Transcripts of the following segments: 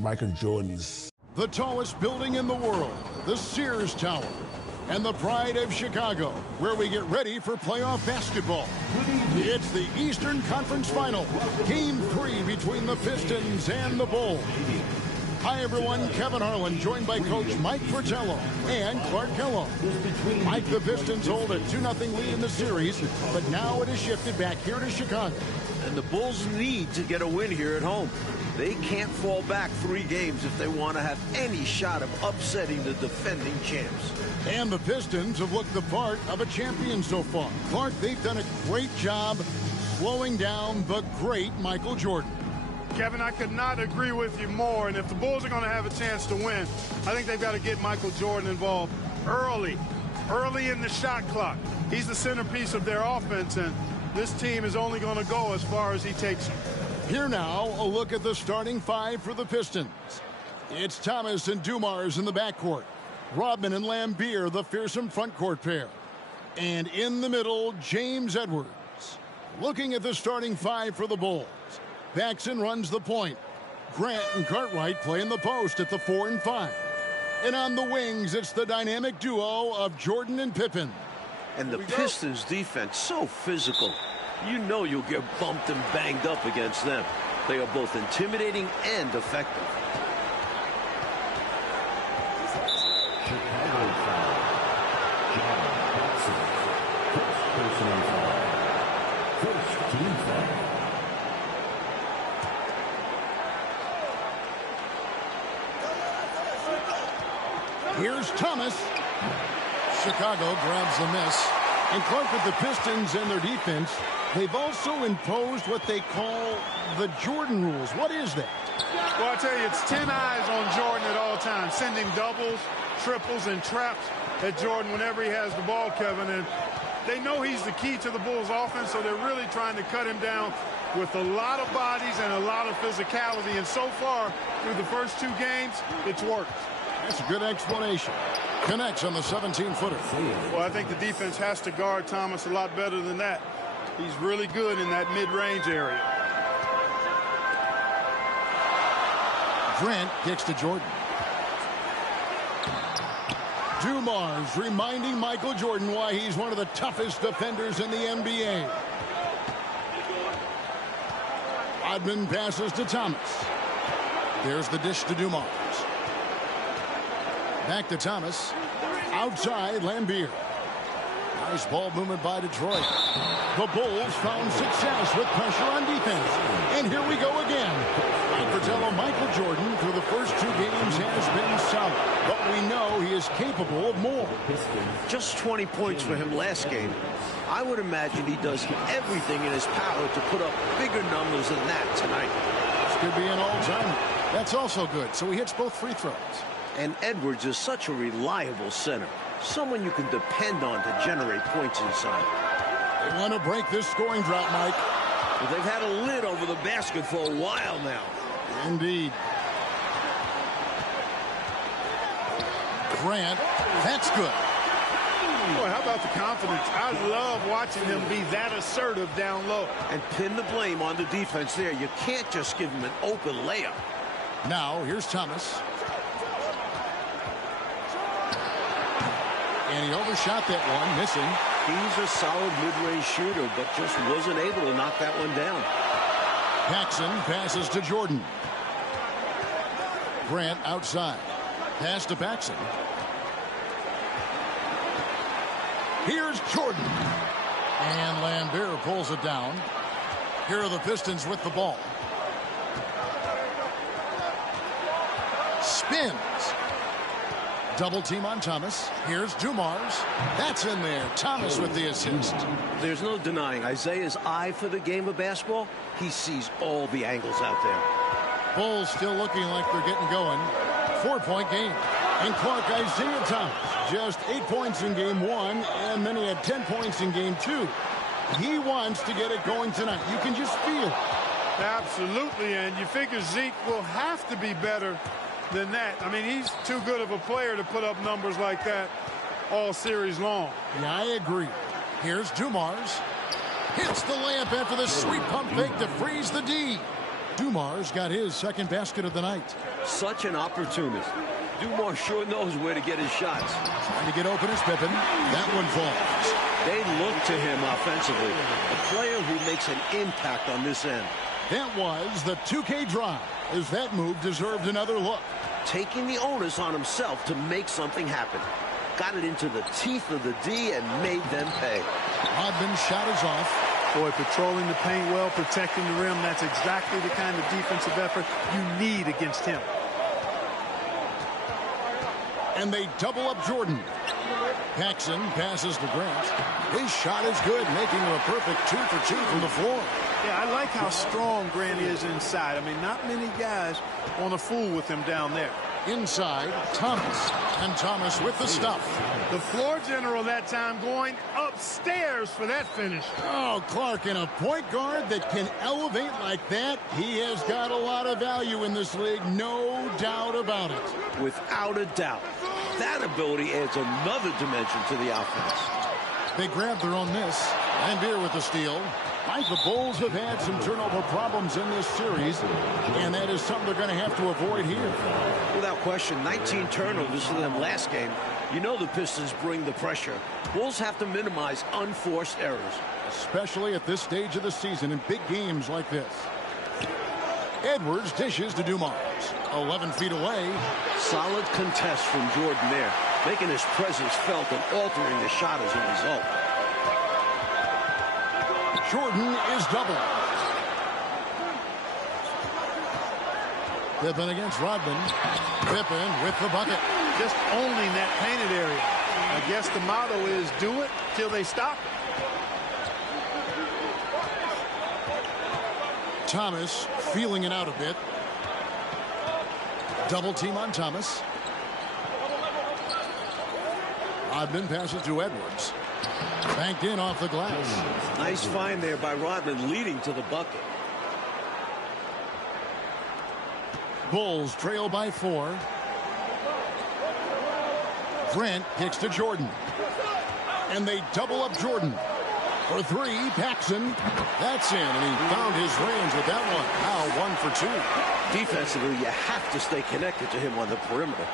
Michael Jordan's. The tallest building in the world, the Sears Tower, and the pride of Chicago, where we get ready for playoff basketball. It's the Eastern Conference Final, Game 3 between the Pistons and the Bulls. Hi, everyone. Kevin Harlan, joined by Coach Mike Fratello and Clark Kellogg. Mike, the Pistons hold a 2-0 lead in the series, but now it has shifted back here to Chicago. And the Bulls need to get a win here at home. They can't fall back 3 games if they want to have any shot of upsetting the defending champs. And the Pistons have looked the part of a champion so far. Clark, they've done a great job slowing down the great Michael Jordan. Kevin, I could not agree with you more. And if the Bulls are going to have a chance to win, I think they've got to get Michael Jordan involved early in the shot clock. He's the centerpiece of their offense, and this team is only going to go as far as he takes them. Here now, a look at the starting 5 for the Pistons. It's Thomas and Dumars in the backcourt. Rodman and Lambeer, the fearsome front court pair. And in the middle, James Edwards. Looking at the starting 5 for the Bulls. Paxson runs the point. Grant and Cartwright play in the post at the 4 and 5. And on the wings, it's the dynamic duo of Jordan and Pippen. And the Pistons defense, so physical. You know you'll get bumped and banged up against them. They are both intimidating and effective. Here's Thomas. Chicago grabs the miss. And Clark, with the Pistons and their defense, they've also imposed what they call the Jordan rules. What is that? Well, I tell you, it's 10 eyes on Jordan at all times, sending doubles, triples, and traps at Jordan whenever he has the ball, Kevin. And they know he's the key to the Bulls' offense, so they're really trying to cut him down with a lot of bodies and a lot of physicality. And so far, through the first 2 games, it's worked. That's a good explanation. Connects on the 17-footer. Well, I think the defense has to guard Thomas a lot better than that. He's really good in that mid-range area. Grant kicks to Jordan. Dumars reminding Michael Jordan why he's one of the toughest defenders in the NBA. Rodman passes to Thomas. There's the dish to Dumars. Back to Thomas. Outside, Lambeer. Nice ball movement by Detroit. The Bulls found success with pressure on defense. And here we go again. Mike Fratello, Michael Jordan, through the first 2 games, has been solid. But we know he is capable of more. Just 20 points for him last game. I would imagine he does everything in his power to put up bigger numbers than that tonight. This could be an all-timer. That's also good. So he hits both free throws. And Edwards is such a reliable center. Someone you can depend on to generate points inside. They want to break this scoring drought, Mike. Well, they've had a lid over the basket for a while now. Indeed. Grant, that's good. Boy, how about the confidence? I love watching him be that assertive down low. And pin the blame on the defense there. You can't just give him an open layup. Now, here's Thomas. And he overshot that one, missing. He's a solid mid-range shooter, but just wasn't able to knock that one down. Paxson passes to Jordan. Grant outside. Pass to Paxson. Here's Jordan. And Lambeer pulls it down. Here are the Pistons with the ball. Spins. Double team on Thomas. Here's Dumars. That's in there. Thomas with the assist. There's no denying Isaiah's eye for the game of basketball. He sees all the angles out there. Bulls still looking like they're getting going. 4-point game. And Clark, Isaiah Thomas, just 8 points in game 1, and then he had 10 points in game 2. He wants to get it going tonight. You can just feel it. Absolutely, and you figure Zeke will have to be better than that. I mean, he's too good of a player to put up numbers like that all series long. Yeah, I agree. Here's Dumars. Hits the layup after the sweet pump fake to freeze the D. Dumars got his second basket of the night. Such an opportunist. Dumars sure knows where to get his shots. Trying to get open is Pippen. That one falls. They look to him offensively. A player who makes an impact on this end. That was the 2K drive, as that move deserved another look. Taking the onus on himself to make something happen. Got it into the teeth of the D and made them pay. Rodman's shot is off. Boy, patrolling the paint well, protecting the rim. That's exactly the kind of defensive effort you need against him. And they double up Jordan. Paxson passes to Grant. His shot is good, making him a perfect 2 for 2 from the floor. Yeah, I like how strong Grant is inside. I mean, not many guys want to fool with him down there. Inside, Thomas. And Thomas with the stuff. The floor general that time going upstairs for that finish. Oh, Clark, and a point guard that can elevate like that, he has got a lot of value in this league, no doubt about it. Without a doubt. That ability adds another dimension to the offense. They grab their own miss. Lambeer with the steal. Mike, the Bulls have had some turnover problems in this series, and that is something they're going to have to avoid here. Without question, 19 turnovers for them last game. You know the Pistons bring the pressure. Bulls have to minimize unforced errors. Especially at this stage of the season in big games like this. Edwards dishes to Dumars. 11 feet away. Solid contest from Jordan there, making his presence felt and altering the shot as a result. Jordan is doubled. Pippen against Rodman. Pippen with the bucket. Just owning that painted area. I guess the motto is do it till they stop it. Thomas feeling it out a bit. Double team on Thomas. Rodman passes to Edwards. Banked in off the glass. Nice find there by Rodman, leading to the bucket. Bulls trail by 4. Grant kicks to Jordan. And they double up Jordan. For 3, Paxson. That's in, and he found his range with that one. Now 1 for 2. Defensively, you have to stay connected to him on the perimeter.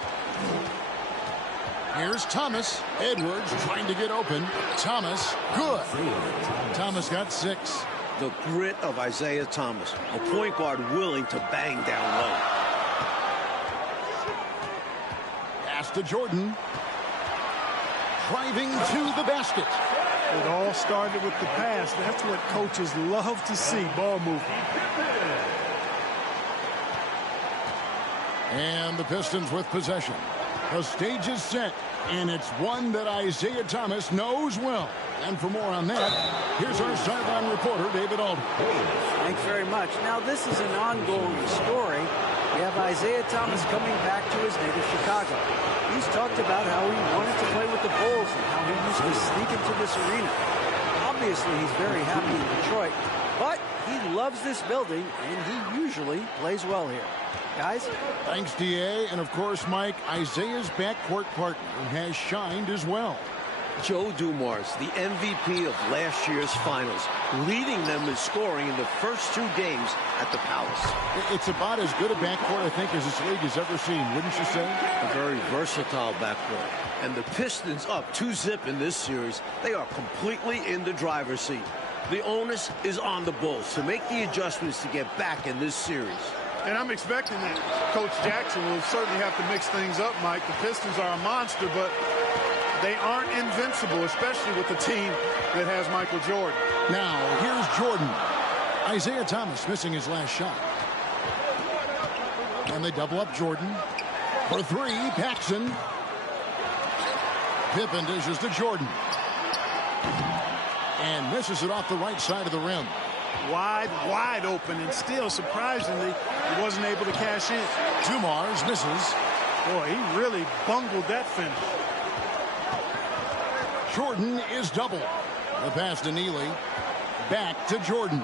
Here's Thomas. Edwards trying to get open. Thomas, good. Thomas got 6. The grit of Isaiah Thomas, a point guard willing to bang down low. Pass to Jordan. Driving to the basket. It all started with the pass. That's what coaches love to see, ball movement. And the Pistons with possession. The stage is set, and it's one that Isaiah Thomas knows well. And for more on that, here's our sideline reporter, David Aldridge. Thanks very much. Now, this is an ongoing story. We have Isaiah Thomas coming back to his native Chicago. He's talked about how he wanted to play with the Bulls and how he used to sneak into this arena. Obviously, he's very happy in Detroit, but he loves this building, and he usually plays well here. Guys? Thanks, D.A. And, of course, Mike, Isaiah's backcourt partner has shined as well. Joe Dumars, the MVP of last year's finals, leading them in scoring in the first 2 games at the Palace. It's about as good a backcourt, I think, as this league has ever seen, wouldn't you say? A very versatile backcourt. And the Pistons up 2-0 in this series. They are completely in the driver's seat. The onus is on the Bulls to make the adjustments to get back in this series. And I'm expecting that Coach Jackson will certainly have to mix things up, Mike. The Pistons are a monster, but they aren't invincible, especially with the team that has Michael Jordan. Now, here's Jordan. Isaiah Thomas missing his last shot. And they double up Jordan. For 3, Paxson. Pippen dishes to Jordan. And misses it off the right side of the rim. Wide open, and still, surprisingly, he wasn't able to cash in. Dumars misses. Boy, he really bungled that finish. Jordan is double. The pass to Neely. Back to Jordan.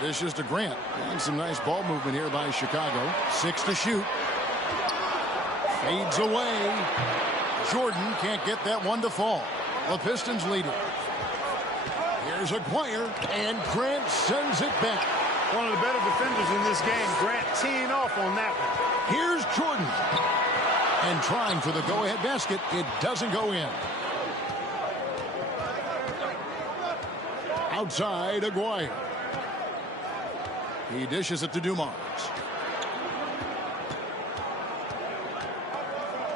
Dishes to Grant. And some nice ball movement here by Chicago. 6 to shoot. Fades away. Jordan can't get that one to fall. The Pistons lead it. There's Aguirre, and Grant sends it back. One of the better defenders in this game. Grant teeing off on that one. Here's Jordan. And trying for the go-ahead basket. It doesn't go in. Outside, Aguirre. He dishes it to Dumars.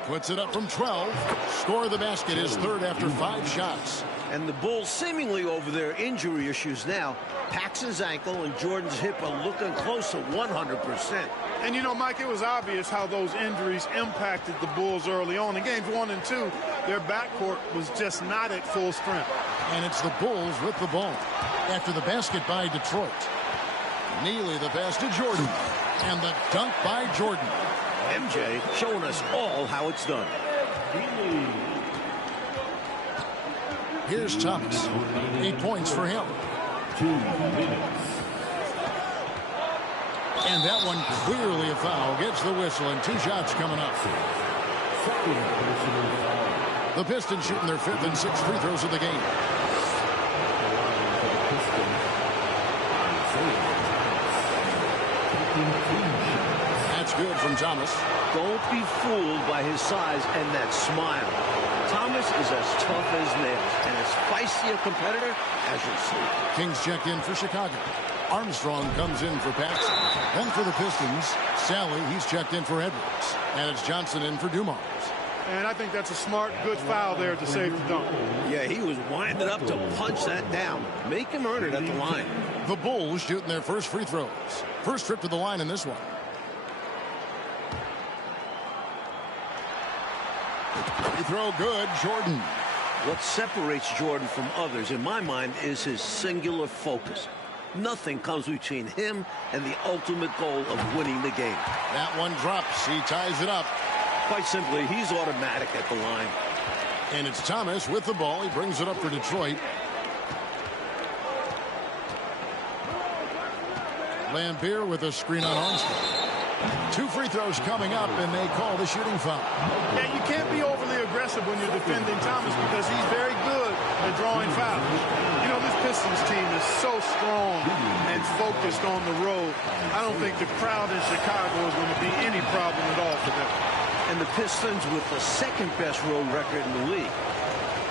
Puts it up from 12. Score of the basket is third after 5 shots. And the Bulls seemingly over their injury issues now. Paxson's ankle and Jordan's hip are looking close to 100%. And, you know, Mike, it was obvious how those injuries impacted the Bulls early on. In games 1 and 2, their backcourt was just not at full strength. And it's the Bulls with the ball after the basket by Detroit. Neely the pass to Jordan. And the dunk by Jordan. MJ showing us all how it's done. Here's Thomas. 8 points for him. 2 minutes. And that one clearly a foul. Gets the whistle and 2 shots coming up. Second personal foul. The Pistons shooting their 5th and 6th free throws of the game. That's good from Thomas. Don't be fooled by his size and that smile. Thomas is as tough as nails and as feisty a competitor as you'll see. Kings checked in for Chicago. Armstrong comes in for Paxson. Then for the Pistons, Sally, he's checked in for Edwards. And it's Johnson in for Dumars. And I think that's a smart, good foul there to save the dunk. Yeah, he was winding up to punch that down. Make him earn it at the line. The Bulls shooting their first free throws. First trip to the line in this one. Free throw good, Jordan. What separates Jordan from others, in my mind, is his singular focus. Nothing comes between him and the ultimate goal of winning the game. That one drops. He ties it up. Quite simply, he's automatic at the line. And it's Thomas with the ball. He brings it up for Detroit. Lambier with a screen on Armstrong. 2 free throws coming up, and they call the shooting foul. Yeah, you can't be overly aggressive when you're defending Thomas because he's very good at drawing fouls. You know, this Pistons team is so strong and focused on the road. I don't think the crowd in Chicago is going to be any problem at all for them. And the Pistons with the second-best road record in the league.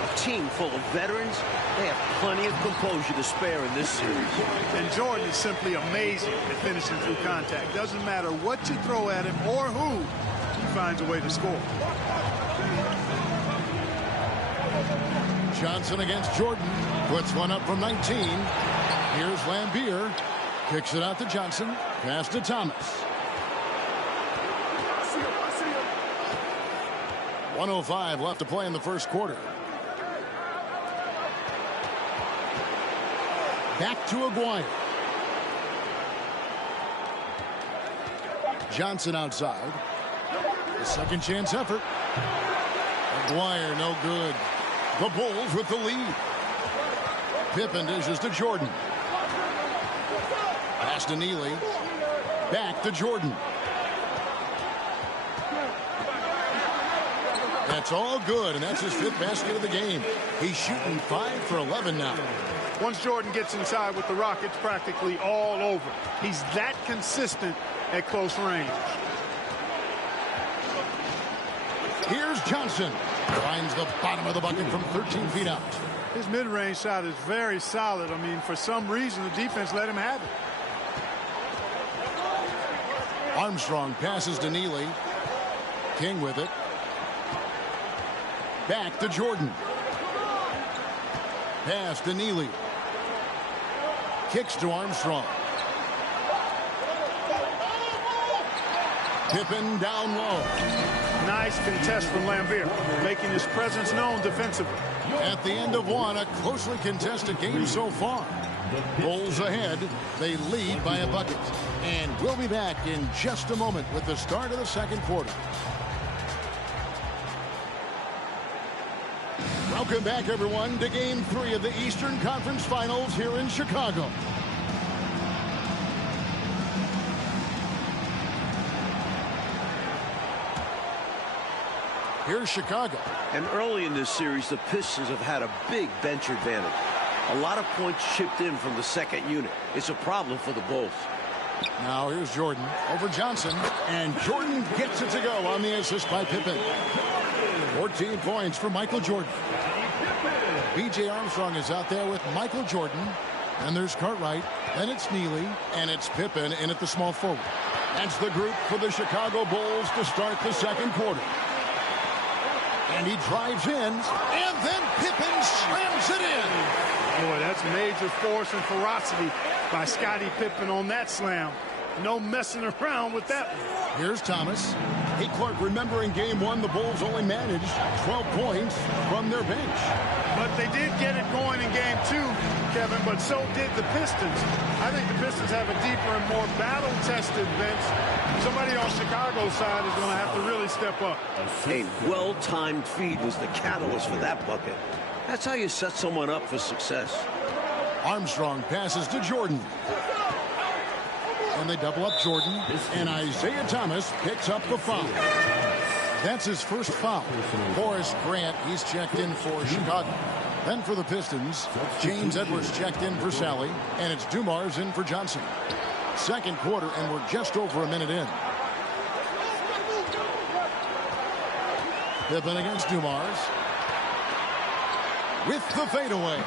A team full of veterans, they have plenty of composure to spare in this series. And Jordan is simply amazing at finishing through contact. Doesn't matter what you throw at him or who, he finds a way to score. Johnson against Jordan. Puts one up from 19. Here's Lambier. Kicks it out to Johnson. Pass to Thomas. 1:05 left to play in the first quarter. Back to Aguirre. Johnson outside. The second chance effort. Aguirre no good. The Bulls with the lead. Pippen dishes to Jordan. Pass to Neely. Back to Jordan. That's all good, and that's his 5th basket of the game. He's shooting 5 for 11 now. Once Jordan gets inside with the rock, it's practically all over. He's that consistent at close range. Here's Johnson. Finds the bottom of the bucket from 13 feet out. His mid-range shot is very solid. I mean, for some reason, the defense let him have it. Armstrong passes to Neely. King with it. Back to Jordan. Pass to Neely. Kicks to Armstrong. Pippen down low. Nice contest from Lambier, making his presence known defensively. At the end of one, a closely contested game so far. Bulls ahead. They lead by a bucket. And we'll be back in just a moment with the start of the second quarter. Welcome back, everyone, to Game 3 of the Eastern Conference Finals here in Chicago. Here's Chicago. And early in this series, the Pistons have had a big bench advantage. A lot of points chipped in from the second unit. It's a problem for the Bulls. Now here's Jordan over Johnson, and Jordan gets it to go on the assist by Pippen. 14 points for Michael Jordan. B.J. Armstrong is out there with Michael Jordan, and there's Cartwright, then it's Neely, and it's Pippen in at the small forward. That's the group for the Chicago Bulls to start the second quarter. And he drives in, and then Pippen slams it in. Boy, that's major force and ferocity by Scottie Pippen on that slam. No messing around with that one. Here's Thomas. Hey, Clark, remember in game one, the Bulls only managed 12 points from their bench. But they did get it going in game two, Kevin, but so did the Pistons. I think the Pistons have a deeper and more battle-tested bench. Somebody on Chicago's side is going to have to really step up. A well-timed feed was the catalyst for that bucket. That's how you set someone up for success. Armstrong passes to Jordan. And they double up Jordan, and Isaiah Thomas picks up the foul. That's his first foul. Horace Grant, he's checked in for Chicago. Then for the Pistons, James Edwards checked in for Sally, and it's Dumars in for Johnson. Second quarter, and we're just over a minute in. Pippen against Dumars. With the fadeaway.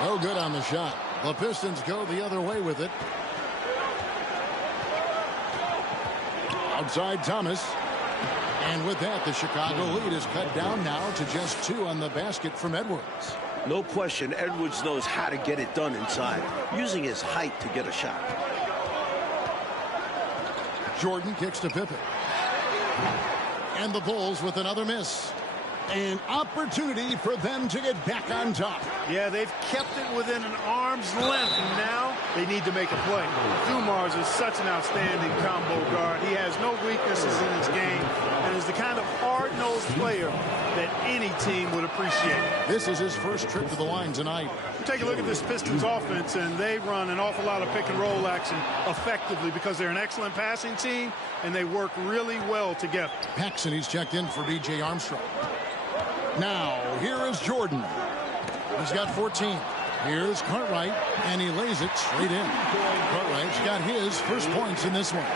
No good on the shot. The Pistons go the other way with it. Outside Thomas. And with that, the Chicago lead is cut down now to just 2 on the basket from Edwards. No question, Edwards knows how to get it done inside, using his height to get a shot. Jordan kicks to Pippen. And the Bulls with another miss. An opportunity for them to get back on top. Yeah, they've kept it within an arm's length, and now they need to make a play. Dumars is such an outstanding combo guard. He has no weaknesses in his game and is the kind of hard-nosed player that any team would appreciate. This is his first trip to the line tonight. Take a look at this Pistons offense, and they run an awful lot of pick-and-roll action effectively because they're an excellent passing team, and they work really well together. Paxson, he's checked in for B.J. Armstrong. Now, here is Jordan. He's got 14. Here's Cartwright, and he lays it straight in. Cartwright's got his first points in this one.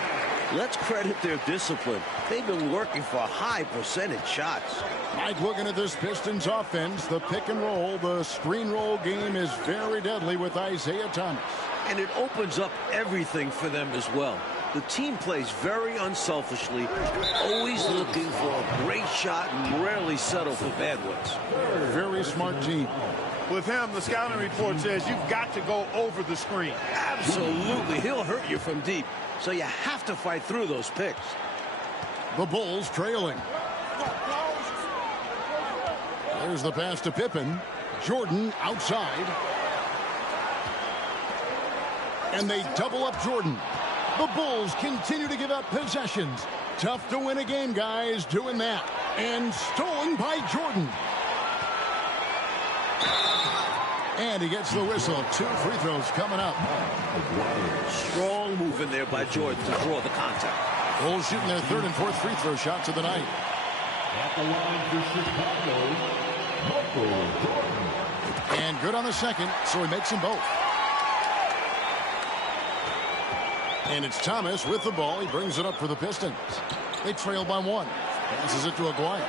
Let's credit their discipline. They've been working for high percentage shots. Mike, looking at this Pistons offense, the pick and roll, the screen roll game is very deadly with Isaiah Thomas. And it opens up everything for them as well. The team plays very unselfishly, always looking for a great shot and rarely settle for bad ones. Very smart team. With him, the scouting report says you've got to go over the screen. Absolutely. He'll hurt you from deep, so you have to fight through those picks. The Bulls trailing. There's the pass to Pippen. Jordan outside. And they double up Jordan. The Bulls continue to give up possessions. Tough to win a game, guys, doing that. And stolen by Jordan. And he gets the whistle. 2 free throws coming up. Strong move in there by Jordan to draw the contact. Bulls shooting their 3rd and 4th free throw shots of the night. At the line for Chicago, Michael Jordan. And good on the second, so he makes them both. And it's Thomas with the ball. He brings it up for the Pistons. They trail by 1. Passes it to Aguirre.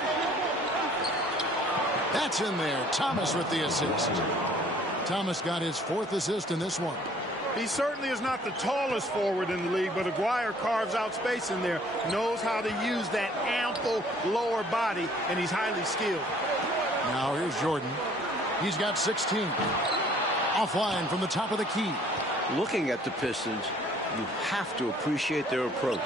That's in there. Thomas with the assist. Thomas got his 4th assist in this one. He certainly is not the tallest forward in the league, but Aguirre carves out space in there, knows how to use that ample lower body, and he's highly skilled. Now here's Jordan. He's got 16. Offline from the top of the key. Looking at the Pistons, you have to appreciate their approach.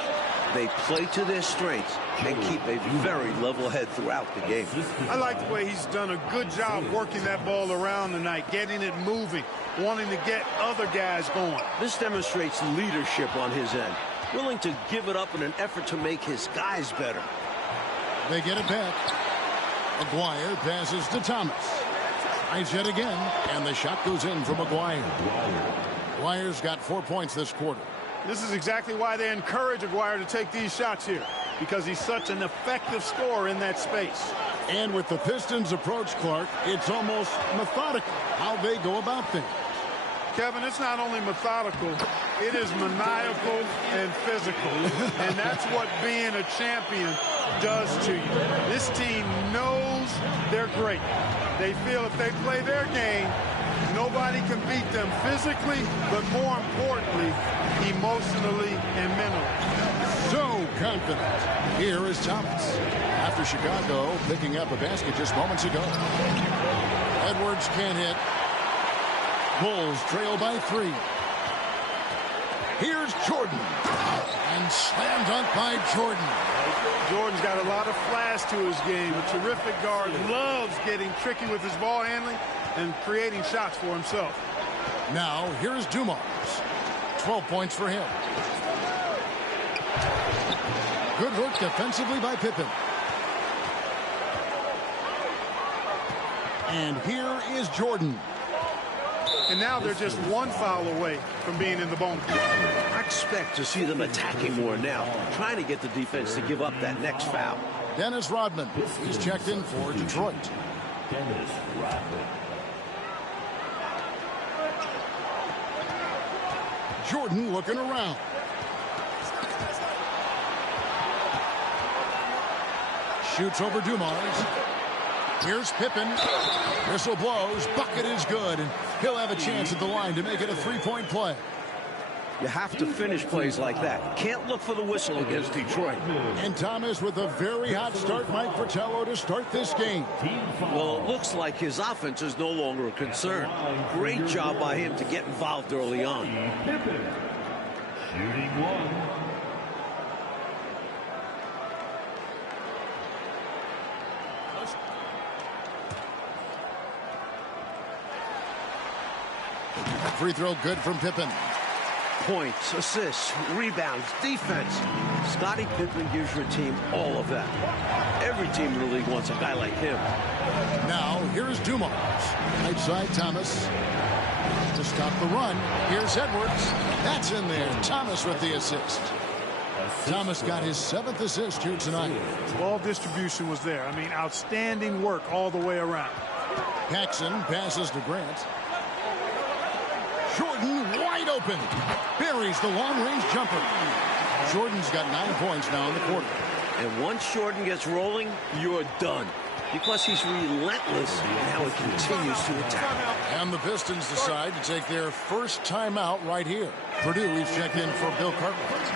They play to their strengths and keep a very level head throughout the game. I like the way he's done a good job working that ball around tonight, getting it moving, wanting to get other guys going. This demonstrates leadership on his end, willing to give it up in an effort to make his guys better. They get it back. Aguirre passes to Thomas. Nice hit again, and the shot goes in from Aguirre. Aguirre's got 4 points this quarter. This is exactly why they encourage Aguirre to take these shots here, because he's such an effective scorer in that space. And with the Pistons' approach, Clark, it's almost methodical how they go about things. Kevin, it's not only methodical, it is maniacal and physical. And that's what being a champion does to you. This team knows they're great. They feel if they play their game, nobody can beat them physically, but more importantly, emotionally and mentally. So confident. Here is Thomas. After Chicago picking up a basket just moments ago. Edwards can't hit. Bulls trail by 3. Here's Jordan. And slam dunk by Jordan. Jordan's got a lot of flash to his game. A terrific guard. Loves getting tricky with his ball handling and creating shots for himself. Now, here's Dumars. 12 points for him. Good work defensively by Pippen. And here is Jordan. And now they're just one foul away from being in the bonus. I expect to see them attacking more now, trying to get the defense to give up that next foul. Dennis Rodman. He's checked in for Detroit. Dennis Rodman. Jordan looking around. Shoots over Dumars. Here's Pippen. Whistle blows. Bucket is good. And he'll have a chance at the line to make it a three-point play. You have to finish plays like that. Can't look for the whistle against Detroit. And Thomas with a very hot start, Mike Fratello, to start this game. Well, it looks like his offense is no longer a concern. Great job by him to get involved early on. Pippen. Shooting 1. Free throw good from Pippen. Points, assists, rebounds, defense. Scottie Pippen gives your team all of that. Every team in the league wants a guy like him. Now, here's Dumars. Right side, Thomas. To stop the run, here's Edwards. That's in there. Thomas with the assist. Thomas got his 7th assist here tonight. Ball distribution was there. I mean, outstanding work all the way around. Paxson passes to Grant. Jordan wide open. Buries the long-range jumper. Jordan's got 9 points now in the quarter. And once Jordan gets rolling, you're done. Because he's relentless in how he continues to attack. And the Pistons decide to take their first timeout right here. Purdue is checked in for Bill Cartwright.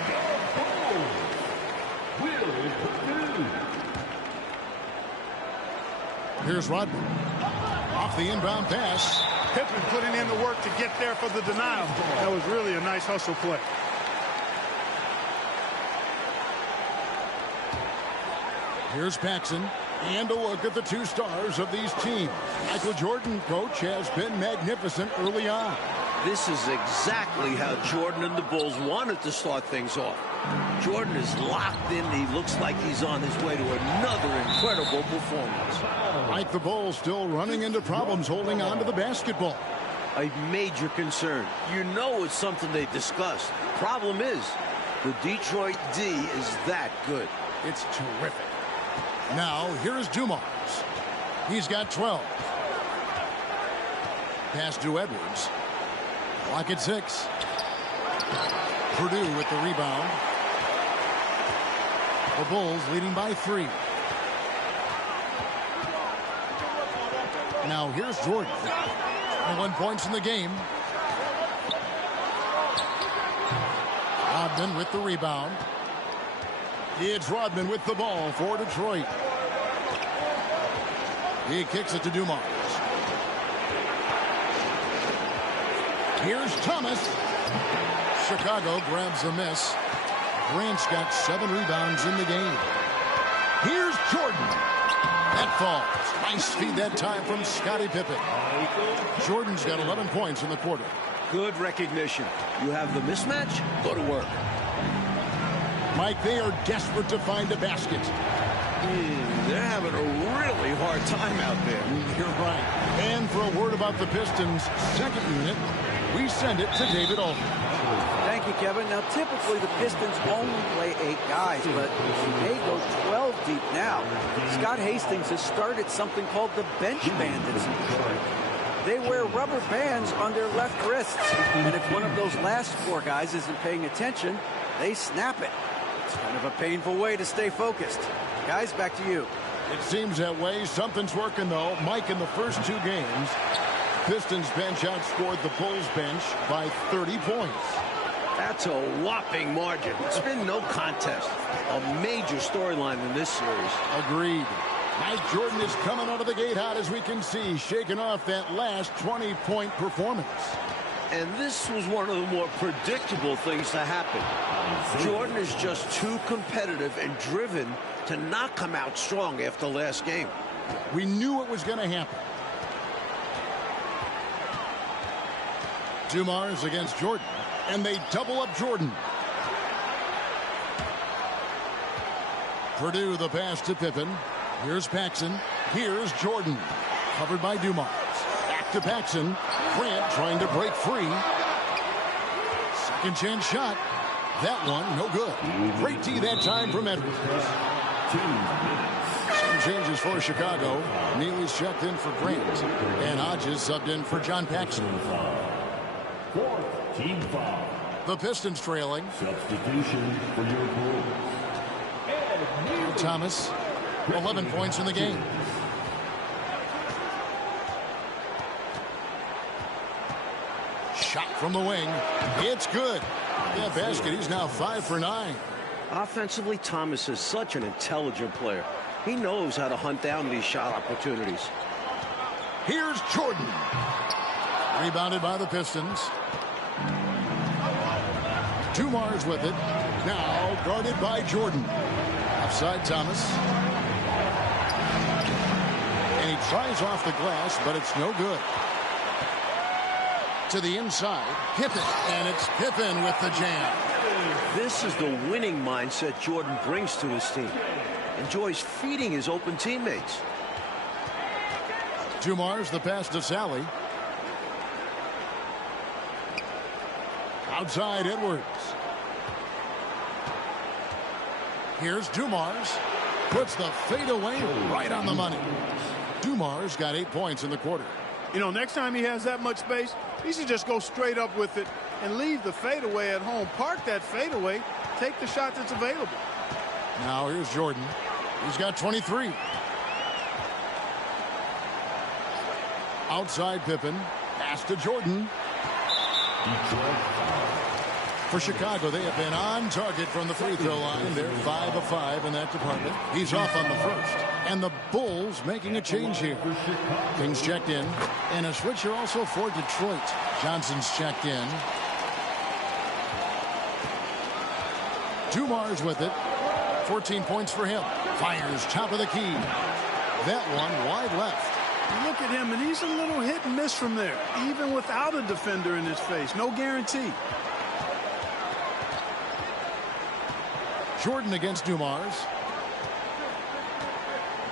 Here's Rodman. Off the inbound pass. Pippen putting in the work to get there for the denial. That was really a nice hustle play. Here's Paxson. And a look at the 2 stars of these teams. Michael Jordan, coach, has been magnificent early on. This is exactly how Jordan and the Bulls wanted to start things off. Jordan is locked in. He looks like he's on his way to another incredible performance. Like the Bulls still running into problems holding on to the basketball. A major concern. You know it's something they discussed. Problem is, the Detroit D is that good. It's terrific. Now, here's Dumars. He's got 12. Pass to Edwards. Clock at 6. Purdue with the rebound. The Bulls leading by 3. Now, here's Jordan. 21 points in the game. Rodman with the rebound. It's Rodman with the ball for Detroit. He kicks it to Dumars. Here's Thomas. Chicago grabs the miss. Grant's got 7 rebounds in the game. Here's Jordan. That falls. Nice feed that time from Scottie Pippen. Jordan's got 11 points in the quarter. Good recognition. You have the mismatch, go to work. Mike, they are desperate to find a basket. They're having a really hard time out there. You're right. And for a word about the Pistons' second unit, We send it to David Aldridge. Thank you, Kevin. Now, typically the Pistons only play 8 guys, but they go 12 deep now. Scott Hastings has started something called the bench bandits in Detroit. They wear rubber bands on their left wrists, and if one of those last 4 guys isn't paying attention, they snap it. It's kind of a painful way to stay focused. Guys, back to you. It seems that way. Something's working, though. Mike, in the first 2 games, Pistons bench outscored the Bulls bench by 30 points. That's a whopping margin. It's been no contest. A major storyline in this series. Agreed. Mike Jordan is coming out of the gate hot, as we can see, shaking off that last 20-point performance. And this was one of the more predictable things to happen. Jordan is just too competitive and driven to not come out strong after last game. We knew it was going to happen. Dumars against Jordan, and they double up Jordan. Purdue the pass to Pippen. Here's Paxson. Here's Jordan. Covered by Dumars. Back to Paxson. Grant trying to break free. Second chance shot. That one, no good. Great D that time from Edwards. Some changes for Chicago. Neely's checked in for Grant. And Hodges subbed in for John Paxson. Team foul. The Pistons trailing. Substitution for your Bulls. Thomas, 11 points in the game. Shot from the wing. It's good. That basket, he's now 5 for 9. Offensively, Thomas is such an intelligent player. He knows how to hunt down these shot opportunities. Here's Jordan. Rebounded by the Pistons. Dumars with it. Now guarded by Jordan. Offside Thomas. And he tries off the glass, but it's no good. To the inside, Pippen, and it's Pippen with the jam. This is the winning mindset Jordan brings to his team. Enjoys feeding his open teammates. Dumars, the pass to Sally. Outside Edwards. Here's Dumars. Puts the fadeaway right on the money. Dumars got 8 points in the quarter. You know, next time he has that much space, he should just go straight up with it and leave the fadeaway at home. Park that fadeaway. Take the shot that's available. Now here's Jordan. He's got 23. Outside Pippen. Pass to Jordan. For Chicago, they have been on target from the free throw line. They're 5 of 5 in that department. He's off on the first. And the Bulls making a change here. Kings checked in. And a switcher also for Detroit. Johnson's checked in. Dumars with it. 14 points for him. Fires top of the key. That one wide left. Look at him, and he's a little hit and miss from there, even without a defender in his face. No guarantee. Jordan against Dumars.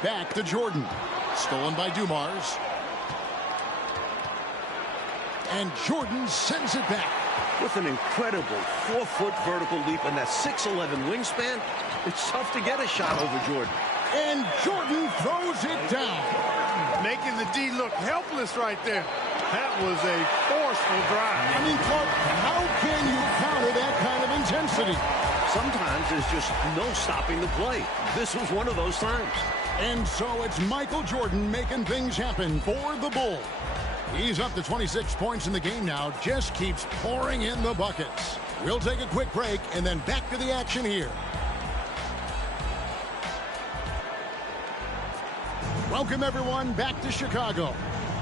Back to Jordan. Stolen by Dumars. And Jordan sends it back. With an incredible 4-foot vertical leap and that 6'11" wingspan, it's tough to get a shot over Jordan. And Jordan throws it down. Making the D look helpless right there. That was a forceful drive. I mean, Clark, how can you counter that kind of intensity? Sometimes there's just no stopping the play. This was one of those times. And so it's Michael Jordan making things happen for the Bulls. He's up to 26 points in the game now. Just keeps pouring in the buckets. We'll take a quick break and then back to the action here. Welcome, everyone, back to Chicago.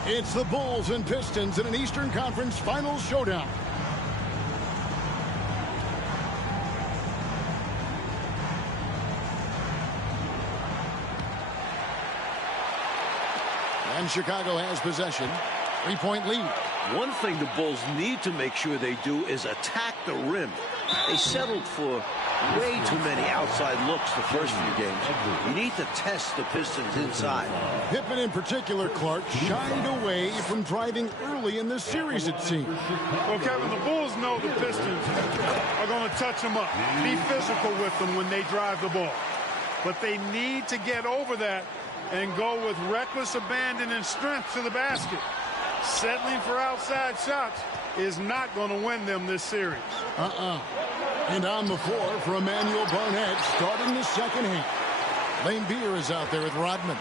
It's the Bulls and Pistons in an Eastern Conference Finals showdown. And Chicago has possession. 3-point lead. One thing the Bulls need to make sure they do is attack the rim. They settled for way too many outside looks the first few games. You need to test the Pistons inside. Pippen in particular, Clark, shied away from driving early in this series, it seems. Well, Kevin, the Bulls know the Pistons are going to touch them up, be physical with them when they drive the ball. But they need to get over that and go with reckless abandon and strength to the basket. Settling for outside shots is not going to win them this series. And on the floor for Emmanuel Barnett starting the second half. Lane Beer is out there with Rodman.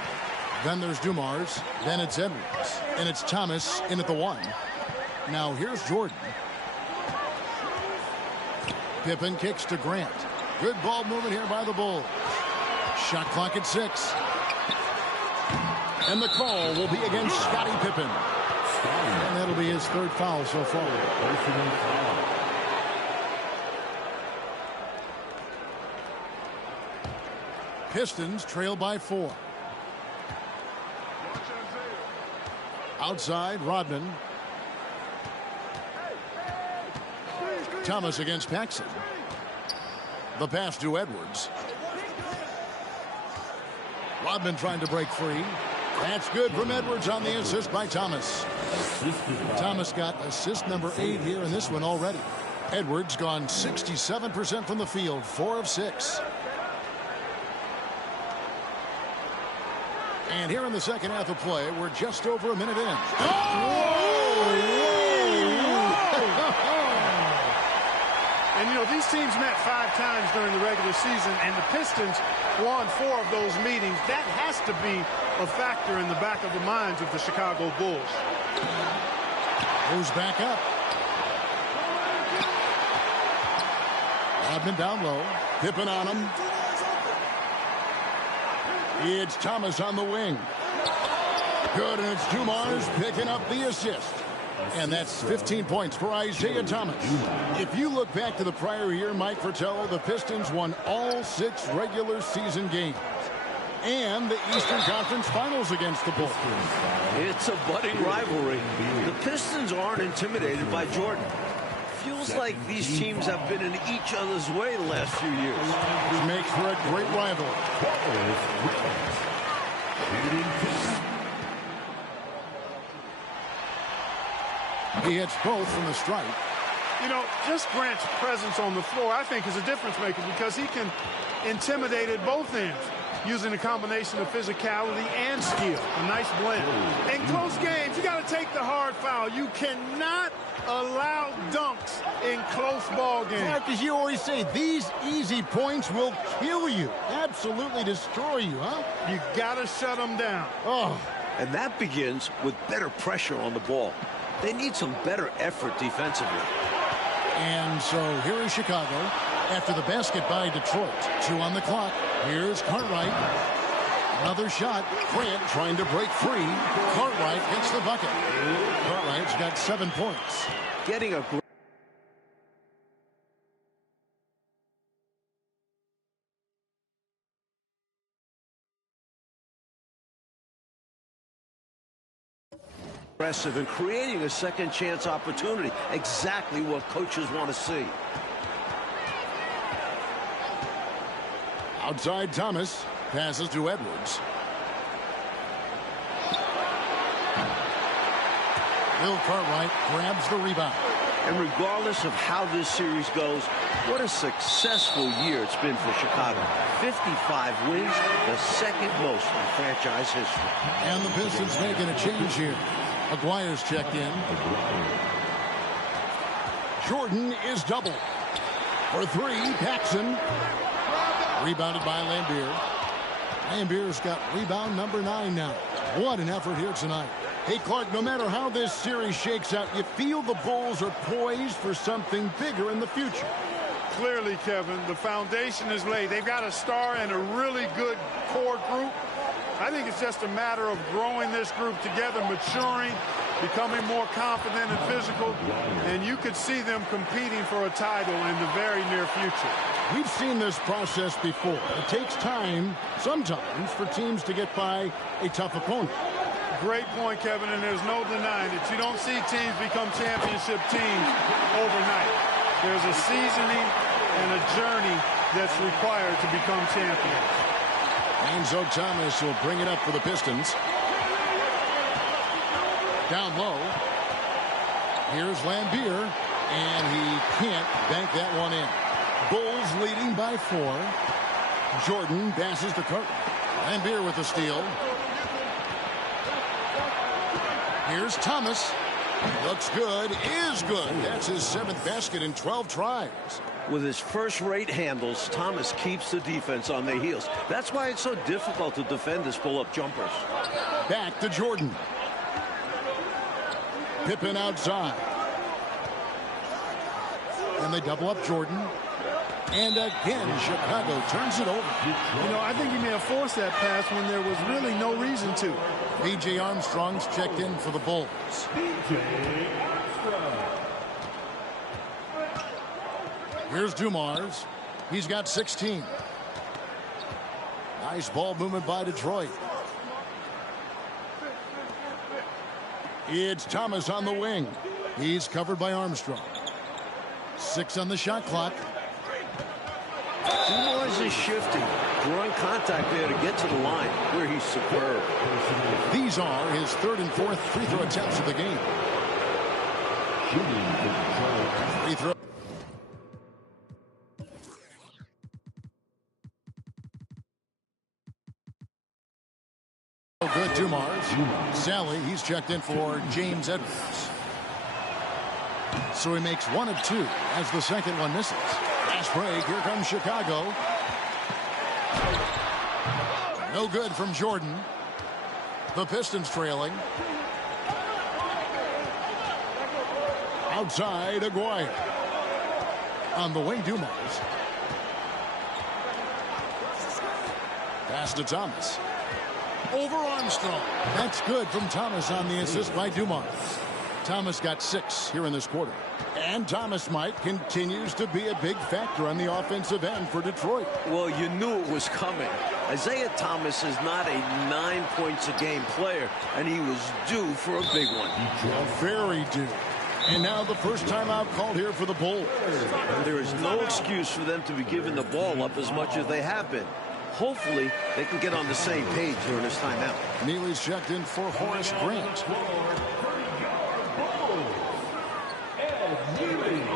Then there's Dumars. Then it's Edwards. And it's Thomas in at the 1. Now here's Jordan. Pippen kicks to Grant. Good ball movement here by the Bulls. Shot clock at 6. And the call will be against Scottie Pippen. And that'll be his 3rd foul so far. Pistons trail by 4. Outside, Rodman. Thomas against Paxson. The pass to Edwards. Rodman trying to break free. That's good from Edwards on the assist by Thomas. Thomas got assist number 8 here in this one already. Edwards gone 67% from the field, 4 of 6. And here in the second half of play, we're just over a minute in. And, you know, these teams met 5 times during the regular season, and the Pistons won 4 of those meetings. That has to be a factor in the back of the minds of the Chicago Bulls. Goes back up. Rodman down low. Pippen on him. It's Thomas on the wing. Good, and it's Dumars picking up the assist. And that's 15 points for Isaiah Thomas. If you look back to the prior year, Mike Fratello, the Pistons won all 6 regular season games and the Eastern Conference Finals against the Bulls. It's a budding rivalry. The Pistons aren't intimidated by Jordan. Feels like these teams have been in each other's way the last few years. Which makes for a great rivalry. He hits both from the stripe. You know, just Grant's presence on the floor, I think, is a difference maker because he can intimidate at both ends using a combination of physicality and skill. A nice blend. In close games, you got to take the hard foul. You cannot allow dunks in close ball games. Mark, as you always say, these easy points will kill you. Absolutely destroy you, huh? You got to shut them down. Oh. And that begins with better pressure on the ball. They need some better effort defensively. And so here is Chicago after the basket by Detroit. 2 on the clock. Here's Cartwright. Another shot. Grant trying to break free. Cartwright gets the bucket. Cartwright's got 7 points. Getting a aggressive and creating a second chance opportunity. Exactly what coaches want to see. Outside Thomas. Passes to Edwards. Bill Cartwright grabs the rebound. And regardless of how this series goes, what a successful year it's been for Chicago. 55 wins, the second most in franchise history. And the Pistons making a change here. Aguirre's checked in. Jordan is doubled. For 3, Paxson. Rebounded by Lambier. Lambier's got rebound number 9 now. What an effort here tonight. Hey, Clark, no matter how this series shakes out, you feel the Bulls are poised for something bigger in the future. Clearly, Kevin, the foundation is laid. They've got a star and a really good core group. I think it's just a matter of growing this group together, maturing, becoming more confident and physical, and you could see them competing for a title in the very near future. We've seen this process before. It takes time, sometimes, for teams to get by a tough opponent. Great point, Kevin, and there's no denying it. You don't see teams become championship teams overnight. There's a seasoning and a journey that's required to become champions. Enzo Thomas will bring it up for the Pistons. Down low. Here's Lambier, and he can't bank that one in. Bulls leading by 4. Jordan passes to Carton. Lambier with the steal. Here's Thomas. Looks good, is good. That's his 7th basket in 12 tries. With his first-rate handles, Thomas keeps the defense on their heels. That's why it's so difficult to defend his pull-up jumpers. Back to Jordan. Pippen outside. And they double up Jordan. And again, Chicago turns it over. You know, I think he may have forced that pass when there was really no reason to. B.J. Armstrong's checked in for the Bulls. Here's Dumars. He's got 16. Nice ball movement by Detroit. It's Thomas on the wing. He's covered by Armstrong. 6 on the shot clock. Dumars is shifting, drawing contact there to get to the line, where he's superb. These are his 3rd and 4th free throw attempts of the game. Free throw. Good, Dumars. Sally, he's checked in for James Edwards. So he makes 1 of 2 as the second one misses. Fast break, here comes Chicago. No good from Jordan. The Pistons trailing. Outside, Aguirre. On the wing, Dumars. Pass to Thomas. Over Armstrong. That's good from Thomas on the assist by Dumars. Thomas got 6 here in this quarter. And Thomas, Mike, continues to be a big factor on the offensive end for Detroit. Well, you knew it was coming. Isaiah Thomas is not a 9 points a game player, and he was due for a big one. Very due. And now the first timeout called here for the Bulls. And there is no excuse for them to be giving the ball up as much as they have been. Hopefully, they can get on the same page during this timeout. Neely's checked in for Horace Grant.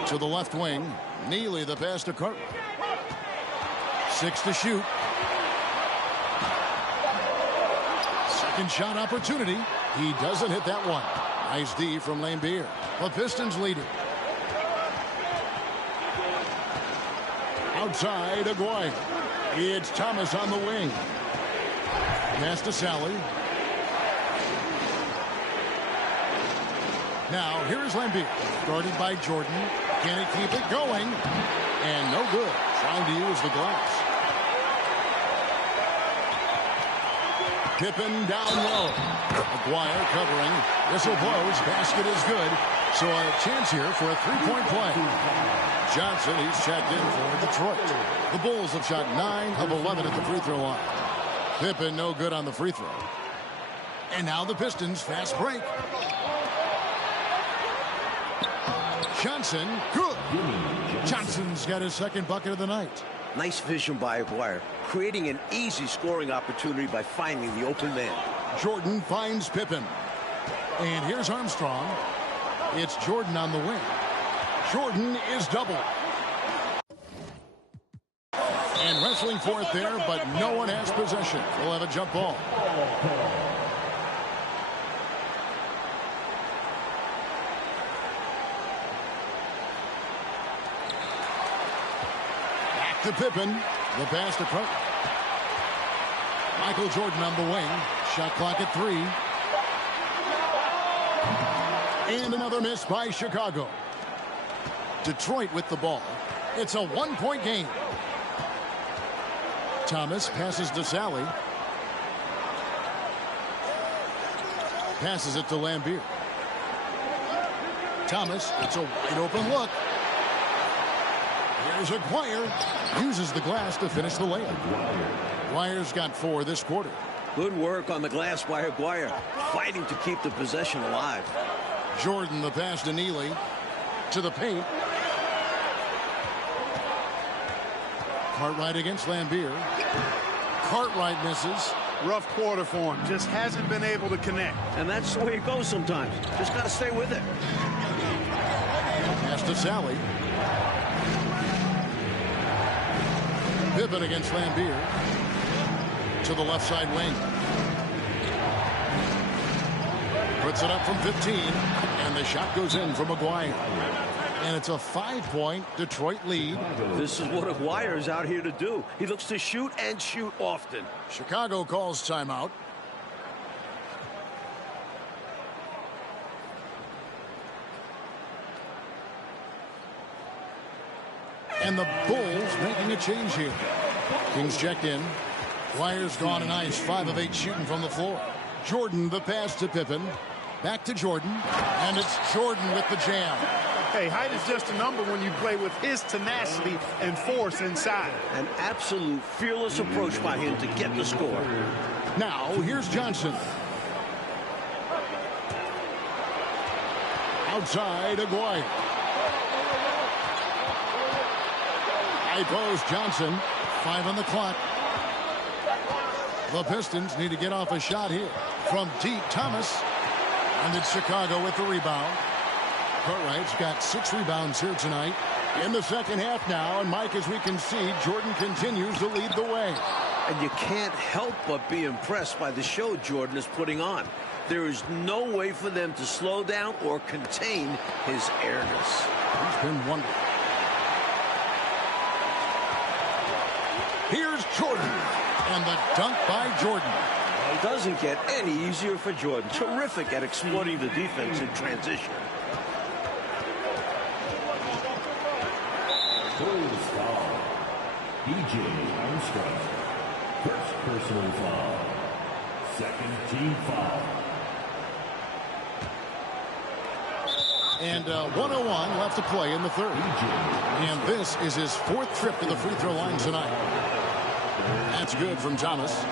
To the left wing. Neely, the pass to Carton. 6 to shoot. Second shot opportunity. He doesn't hit that one. Nice D from Lambier. The Pistons lead it. Outside, Aguirre. It's Thomas on the wing. Pass to Sally. Now, here's Lambier. Guarded by Jordan. Can he keep it going? And no good. Trying to use the glass. Pippen down low. Aguirre covering. Whistle blows. Basket is good. So a chance here for a three-point play. Johnson, he's checked in for Detroit. The Bulls have shot 9 of 11 at the free throw line. Pippen no good on the free throw. And now the Pistons fast break. Johnson, good. Johnson's got his second bucket of the night. Nice vision by Aguirre, creating an easy scoring opportunity by finding the open man. Jordan finds Pippen. And here's Armstrong. It's Jordan on the wing. Jordan is double. And wrestling for it there, but no one has possession. We'll have a jump ball. Back to Pippen. The pass to Carton. Michael Jordan on the wing. Shot clock at 3. And another miss by Chicago. Detroit with the ball. It's a one-point game. Thomas passes to Sally. Passes it to Lambier. Thomas, it's a wide open look. Here's Aguirre. Uses the glass to finish the layup. Aguire's got 4 this quarter. Good work on the glass by Aguirre, fighting to keep the possession alive. Jordan, the pass to Neely. To the paint. Cartwright against Lambier. Cartwright misses. Rough quarter for him. Just hasn't been able to connect. And that's the way it goes sometimes. Just got to stay with it. Pass to Sally. Pippen against Lambier. To the left side wing. Puts it up from 15. And the shot goes in from Aguirre. And it's a 5-point Detroit lead. This is what Aguirre is out here to do. He looks to shoot and shoot often. Chicago calls timeout. And the Bulls making a change here. Kings checked in. Wire's gone and ice. 5 of 8 shooting from the floor. Jordan, the pass to Pippen. Back to Jordan. And it's Jordan with the jam. Hey, height is just a number when you play with his tenacity and force inside. An absolute fearless approach by him to get the score. Now, here's Johnson. Outside, Aguirre. High post, Johnson. 5 on the clock. The Pistons need to get off a shot here. From deep, Thomas. And it's Chicago with the rebound. Cartwright's got 6 rebounds here tonight. In the second half now, and Mike, as we can see, Jordan continues to lead the way. And you can't help but be impressed by the show Jordan is putting on. There is no way for them to slow down or contain his airness. He's been wonderful. Here's Jordan. And the dunk by Jordan. It doesn't get any easier for Jordan. Terrific at exploiting the defense in transition. Bulls foul. DJ Armstrong. First personal foul. Second team foul. And 1:01 left to play in the third. And this is his 4th trip to the free throw line tonight. That's good from Thomas.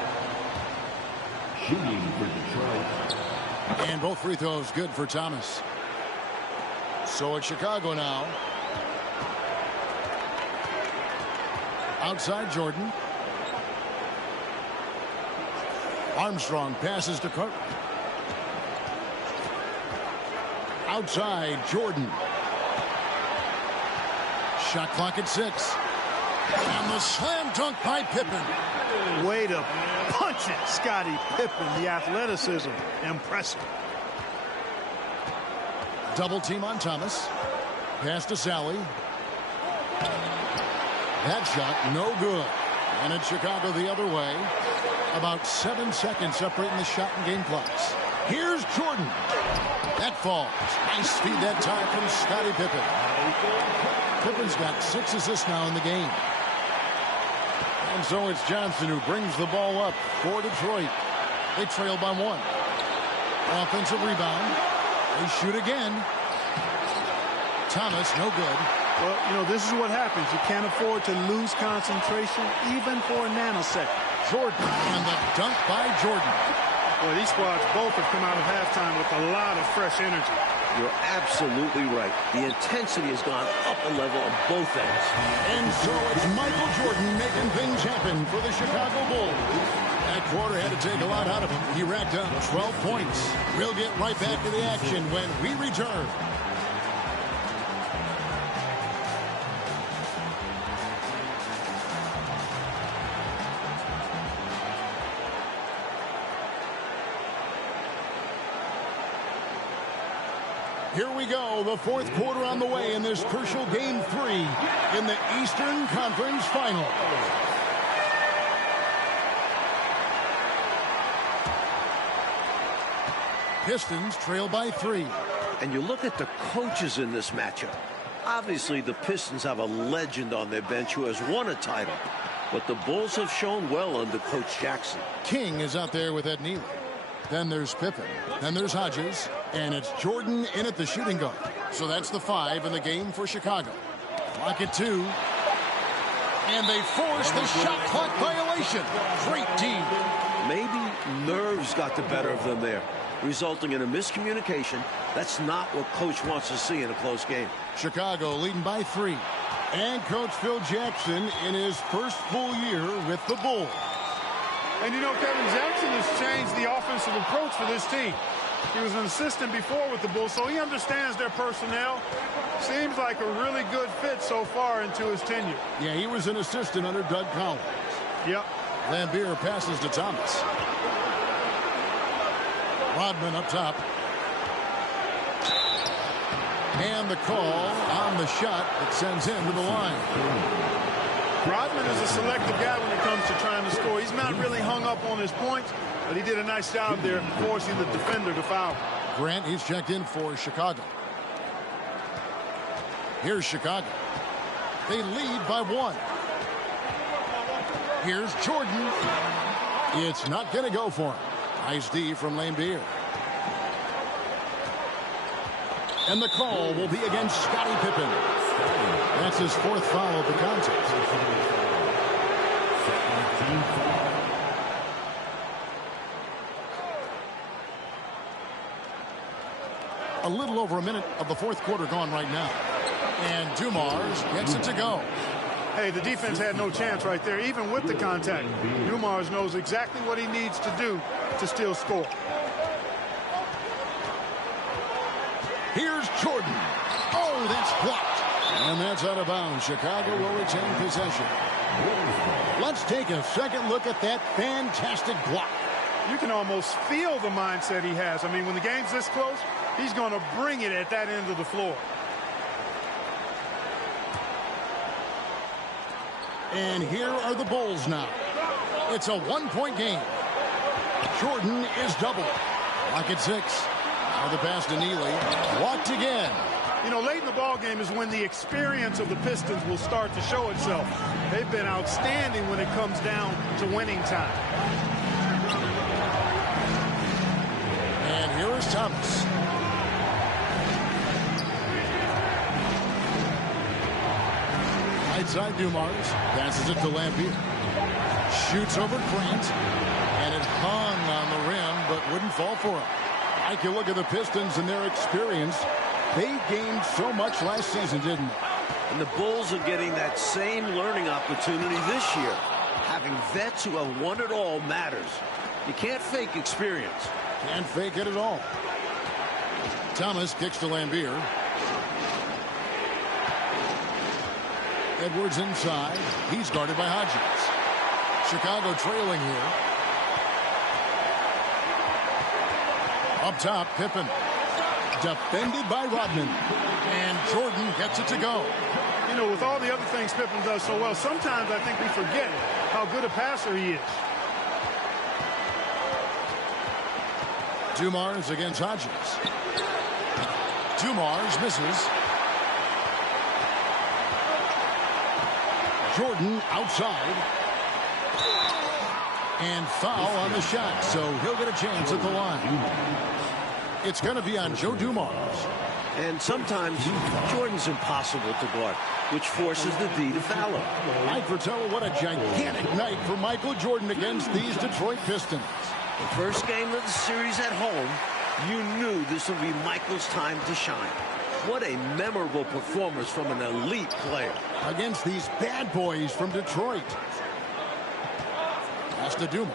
Shooting for Detroit. And both free throws good for Thomas. So it's Chicago now. Outside Jordan. Armstrong passes to Carter. Outside Jordan. Shot clock at 6. And the slam dunk by Pippen. Way to punch it, Scottie Pippen. The athleticism, impressive. Double team on Thomas. Pass to Sally. That shot, no good. And it's Chicago the other way. About 7 seconds separating the shot and game clocks. Here's Jordan. That falls. Nice speed that time from Scottie Pippen. Pippen's got 6 assists now in the game. And so it's Johnson who brings the ball up for Detroit. They trail by 1. Offensive rebound. They shoot again. Thomas, no good. Well, you know, this is what happens. You can't afford to lose concentration, even for a nanosecond. Jordan, and the dunk by Jordan. Well, these squads both have come out of halftime with a lot of fresh energy. You're absolutely right. The intensity has gone up a level on both ends. And so it's Michael Jordan making things happen for the Chicago Bulls. That quarter had to take a lot out of him. He racked up 12 points. We'll get right back to the action when we return. Here we go, the 4th quarter on the way in this crucial Game 3 in the Eastern Conference Final. Pistons trail by 3. And you look at the coaches in this matchup. Obviously, the Pistons have a legend on their bench who has won a title. But the Bulls have shown well under Coach Jackson. King is out there with Ed Neely. Then there's Pippen. Then there's Hodges. And it's Jordan in at the shooting guard. So that's the 5 in the game for Chicago. Clock at 2. And they force the shot clock violation. Great team. Maybe nerves got the better of them there, resulting in a miscommunication. That's not what Coach wants to see in a close game. Chicago leading by 3. And Coach Phil Jackson in his first full year with the Bulls. And you know, Kevin, Jackson has changed the offensive approach for this team. He was an assistant before with the Bulls, so he understands their personnel. Seems like a really good fit so far into his tenure. Yeah, he was an assistant under Doug Collins. Yep. Lambier passes to Thomas. Rodman up top. And the call on the shot that sends him to the line. Rodman is a selective guy when it comes to trying to score. He's not really hung up on his points, but he did a nice job there forcing the defender to foul. Grant, he's checked in for Chicago. Here's Chicago. They lead by 1. Here's Jordan. It's not going to go for him. Nice D from Lambier. And the call will be against Scottie Pippen. That's his 4th foul of the contest. A little over a minute of the 4th quarter gone right now. And Dumars gets it to go. Hey, the defense had no chance right there, even with the contact. Dumars knows exactly what he needs to do to still score. Here's Jordan. Oh, that's blocked. And that's out of bounds. Chicago will retain possession. Let's take a second look at that fantastic block. You can almost feel the mindset he has. I mean, when the game's this close, he's going to bring it at that end of the floor. And here are the Bulls now. It's a 1-point game. Jordan is doubled. Lock at 6. Now the pass to Neely. Blocked again. You know, late in the ball game is when the experience of the Pistons will start to show itself. They've been outstanding when it comes down to winning time. And here is Thomas. Right side Dumars. Passes it to Lambier. Shoots over Grant. And it hung on the rim, but wouldn't fall for him. I can look at the Pistons and their experience. They gained so much last season, didn't they? And the Bulls are getting that same learning opportunity this year. Having vets who have won it all matters. You can't fake experience. Can't fake it at all. Thomas kicks to Lambier. Edwards inside. He's guarded by Hodges. Chicago trailing here. Up top, Pippen. Defended by Rodman. And Jordan gets it to go. You know, with all the other things Pippen does so well, sometimes I think we forget how good a passer he is. Dumars against Hodges. Dumars misses. Jordan outside. And foul on the shot, so he'll get a chance at the line. It's going to be on Joe Dumars. And sometimes Jordan's impossible to guard, which forces the D to foul him. Mike Fratello, what a gigantic night for Michael Jordan against these Detroit Pistons. The first game of the series at home, you knew this would be Michael's time to shine. What a memorable performance from an elite player. Against these bad boys from Detroit. Pass to Dumars.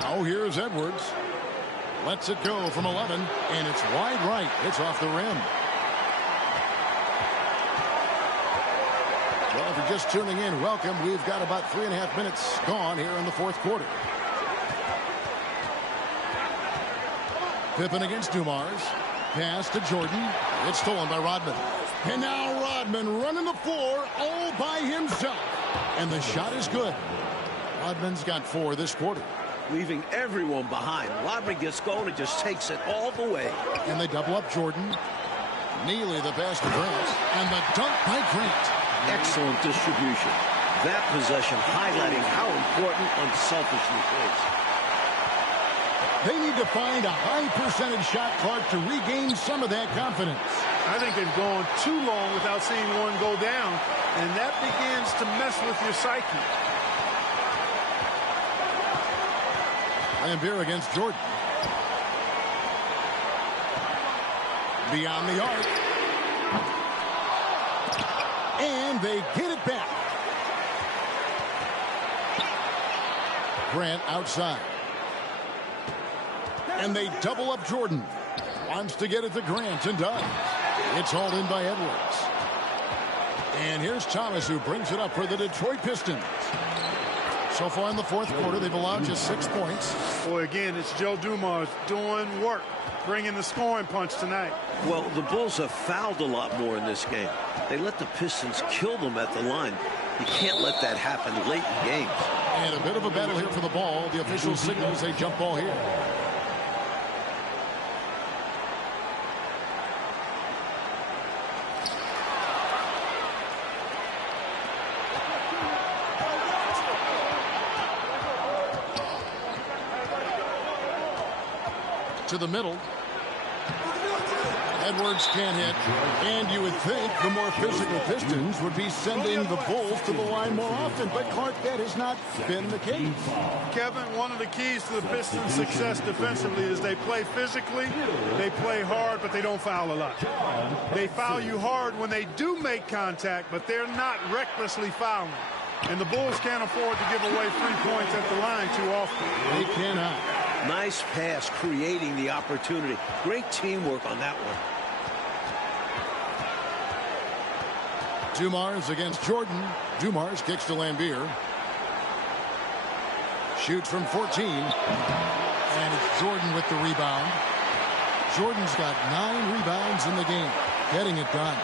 Now here's Edwards. Lets it go from 11, and it's wide right. It's off the rim. Well, if you're just tuning in, welcome. We've got about 3.5 minutes gone here in the 4th quarter. Pippen against Dumars. Pass to Jordan. It's stolen by Rodman. And now Rodman running the floor all by himself. And the shot is good. Rodman's got 4 this quarter. Leaving everyone behind. Rodman gets going and just takes it all the way. And they double up Jordan. Neely the pass to Grant. And the dunk by Grant. Excellent distribution. That possession highlighting how important unselfishness is. They need to find a high percentage shot, Clark, to regain some of that confidence. I think they've gone too long without seeing one go down, and that begins to mess with your psyche. Lambier against Jordan. Beyond the arc. And they get it back. Grant outside. And they double up Jordan. Wants to get it to Grant and does. It's hauled in by Edwards. And here's Thomas, who brings it up for the Detroit Pistons. So far in the fourth quarter, they've allowed just 6 points. Boy, again, it's Joe Dumars doing work, bringing the scoring punch tonight. Well, the Bulls have fouled a lot more in this game. They let the Pistons kill them at the line. You can't let that happen late in games. And a bit of a battle here for the ball. The official signals a jump ball here. To the middle. Edwards can't hit. And you would think the more physical Pistons would be sending the Bulls to the line more often. But, Clark, that has not been the case. Kevin, one of the keys to the Pistons' success defensively is they play physically, they play hard, but they don't foul a lot. They foul you hard when they do make contact, but they're not recklessly fouling. And the Bulls can't afford to give away 3 points at the line too often. They cannot. Nice pass, creating the opportunity. Great teamwork on that one. Dumars against Jordan. Dumars kicks to Lambier. Shoots from 14. And it's Jordan with the rebound. Jordan's got 9 rebounds in the game. Getting it done.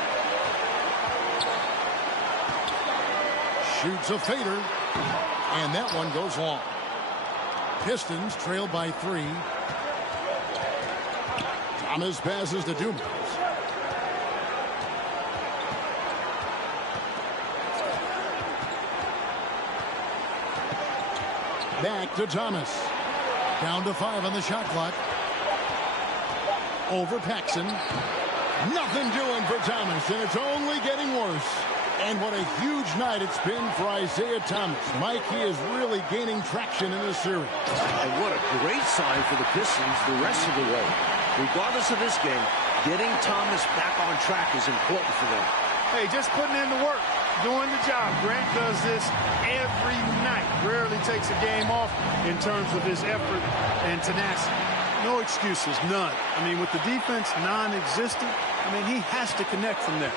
Shoots a fader. And that one goes long. Pistons trail by 3. Thomas passes to Dumars. Back to Thomas. Down to 5 on the shot clock. Over Paxson. Nothing doing for Thomas, and it's only getting worse. And what a huge night it's been for Isaiah Thomas. Mike, he is really gaining traction in this series. And what a great sign for the Pistons the rest of the way. Regardless of this game, getting Thomas back on track is important for them. Hey, just putting in the work, doing the job. Grant does this every night. Rarely takes a game off in terms of his effort and tenacity. No excuses, none. I mean, with the defense non-existent, I mean, he has to connect from there.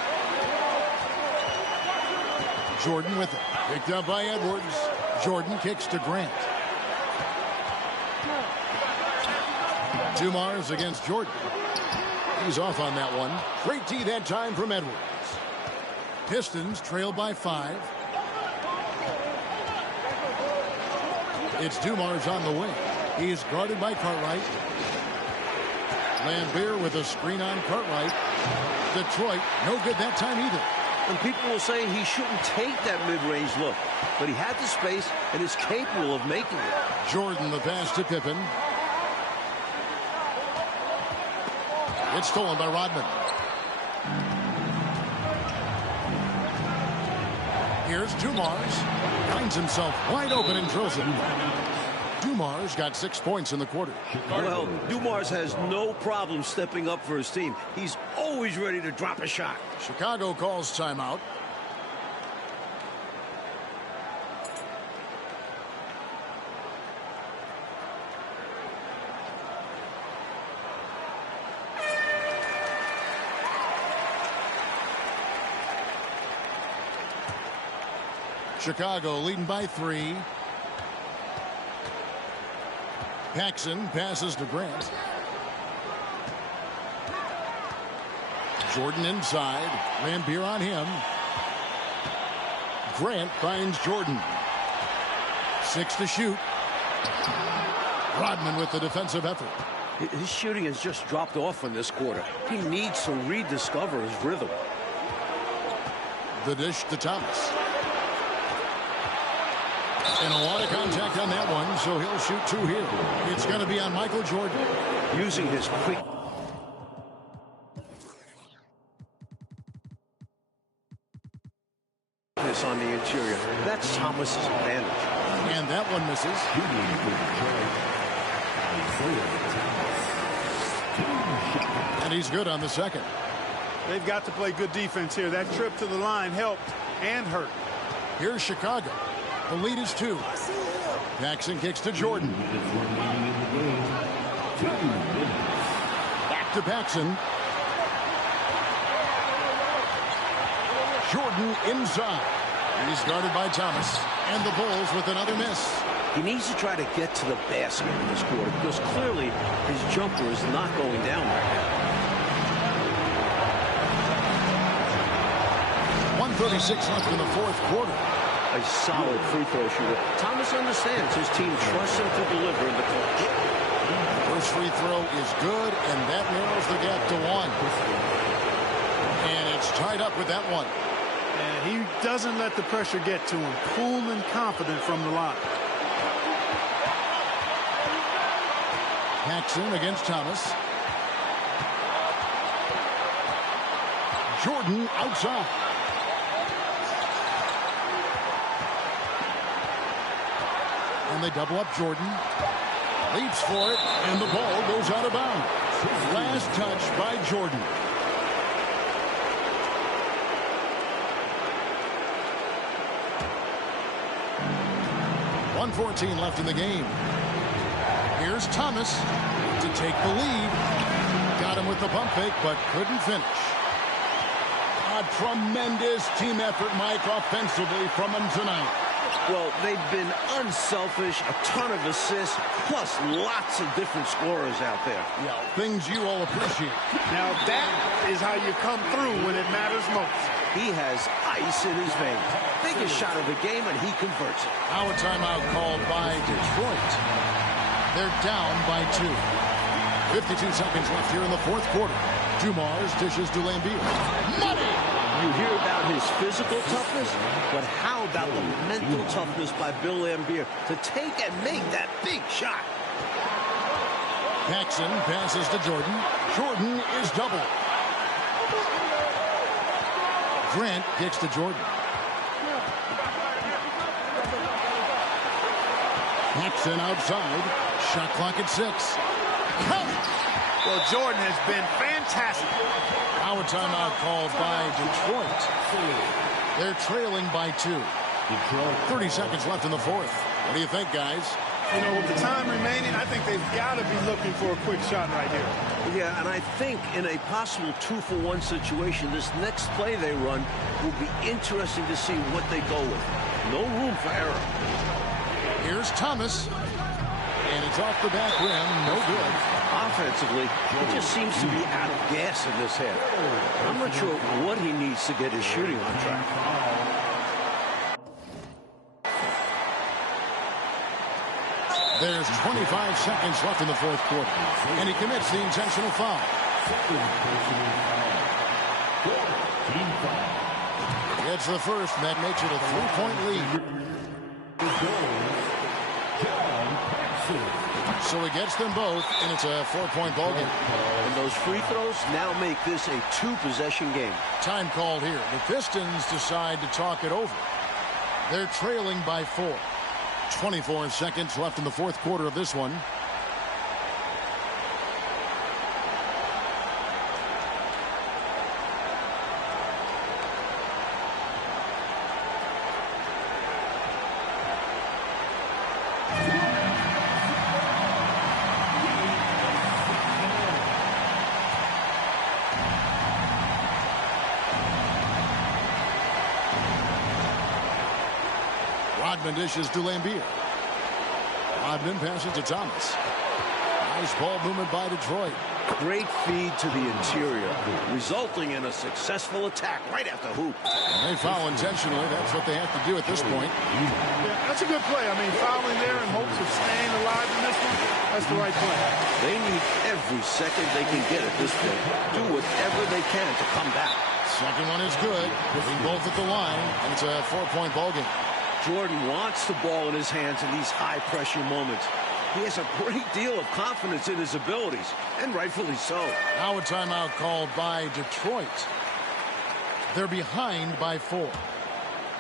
Jordan with it. Picked up by Edwards. Jordan kicks to Grant. Dumars against Jordan. He's off on that one. Great D that time from Edwards. Pistons trail by 5. It's Dumars on the wing. He's guarded by Cartwright. Lambier with a screen on Cartwright. Detroit, no good that time either. And people will say he shouldn't take that mid-range look. But he had the space and is capable of making it. Jordan the pass to Pippen. It's stolen by Rodman. Here's Dumars. Finds himself wide open and drills it. Dumars got 6 points in the quarter. Well, Dumars has no problem stepping up for his team. He's always ready to drop a shot. Chicago calls timeout. Chicago leading by 3. Paxson passes to Grant. Jordan inside. Lambier on him. Grant finds Jordan. 6 to shoot. Rodman with the defensive effort. His shooting has just dropped off in this quarter. He needs to rediscover his rhythm. The dish to Thomas. And a lot of contact on that one, so he'll shoot 2 here. It's going to be on Michael Jordan. Using his quick... on the interior. That's Thomas's advantage. And that one misses. And he's good on the second. They've got to play good defense here. That trip to the line helped and hurt. Here's Chicago. The lead is 2. Paxson kicks to Jordan. Back to Paxson. Jordan inside. He's guarded by Thomas. And the Bulls with another miss. He needs to try to get to the basket in this quarter because clearly his jumper is not going down right now. 1:36 left in the fourth quarter. A solid free throw shooter. Thomas understands his team trusts him to deliver in the clutch. First free throw is good, and that narrows the gap to 1. And it's tied up with that one. And he doesn't let the pressure get to him. Cool and confident from the line. Paxson against Thomas. Jordan outside. And they double up Jordan. Leaps for it, and the ball goes out of bounds. Last touch by Jordan. .114 left in the game. Here's Thomas to take the lead. Got him with the pump fake, but couldn't finish. A tremendous team effort, Mike, offensively from him tonight. Well, they've been unselfish, a ton of assists, plus lots of different scorers out there. Yeah, things you all appreciate. Now that is how you come through when it matters most. He has ice in his veins. Biggest shot of the game, and he converts it. Now a timeout called by Detroit. They're down by 2. 52 seconds left here in the fourth quarter. Dumars dishes to Lambier. Money! You hear about his physical toughness, but how about the mental toughness by Bill Laimbeer to take and make that big shot? Paxson passes to Jordan. Jordan is double. Grant kicks to Jordan. Paxson outside. Shot clock at 6. Count! Well, Jordan has been fantastic. Now a timeout called by Detroit. They're trailing by 2. 30 seconds left in the fourth. What do you think, guys? You know, with the time remaining, I think they've got to be looking for a quick shot right here. Yeah, and I think in a possible 2-for-1 situation, this next play they run will be interesting to see what they go with. No room for error. Here's Thomas. And it's off the back rim. No good. Offensively, he just seems to be out of gas in this half. I'm not sure what he needs to get his shooting on track. There's 25 seconds left in the fourth quarter. And he commits the intentional foul. Gets the first, and that makes it a 3-point lead. So he gets them both, and it's a 4-point ball game. And those free throws now make this a 2-possession game. Time called here. The Pistons decide to talk it over. They're trailing by 4. 24 seconds left in the fourth quarter of this one. Rodman dishes to Lambier. Rodman passes to Thomas. Nice ball movement by Detroit. Great feed to the interior, resulting in a successful attack right at the hoop. And they foul intentionally. That's what they have to do at this point. Yeah, that's a good play. I mean, fouling there in hopes of staying alive in this one, that's the right play. They need every second they can get at this point. Do whatever they can to come back. Second one is good. Putting both at the line, and it's a 4-point ball game. Jordan wants the ball in his hands in these high-pressure moments. He has a great deal of confidence in his abilities, and rightfully so. Now a timeout called by Detroit. They're behind by 4.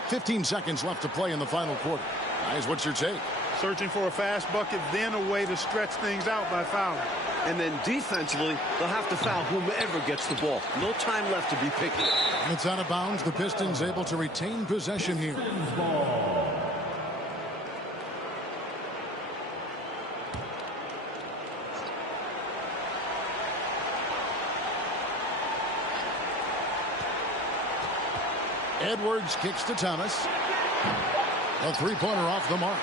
15 seconds left to play in the final quarter. Guys, what's your take? searching for a fast bucket, then a way to stretch things out by fouling. And then defensively, they'll have to foul whomever gets the ball. No time left to be picky. And it's out of bounds. The Pistons able to retain possession here. Edwards kicks to Thomas. A three-pointer off the mark.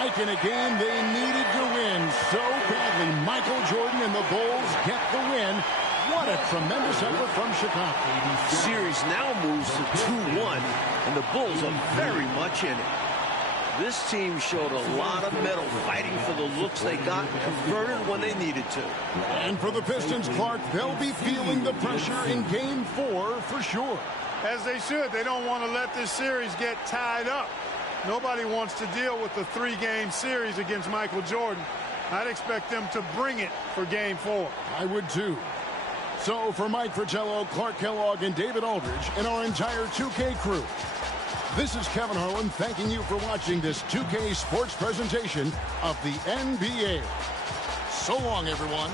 Ike, and again, they needed to win so badly. Michael Jordan and the Bulls get the win. What a tremendous effort from Chicago. Series now moves to 2-1, and the Bulls are very much in it. This team showed a lot of mettle fighting for the looks they got, converted when they needed to. And for the Pistons, Clark, they'll be feeling the pressure in Game 4 for sure. As they should. They don't want to let this series get tied up. Nobody wants to deal with the three-game series against Michael Jordan. I'd expect them to bring it for Game 4. I would too. So for Mike Fratello, Clark Kellogg, and David Aldridge, and our entire 2K crew, this is Kevin Harlan thanking you for watching this 2K Sports presentation of the NBA. So long, everyone.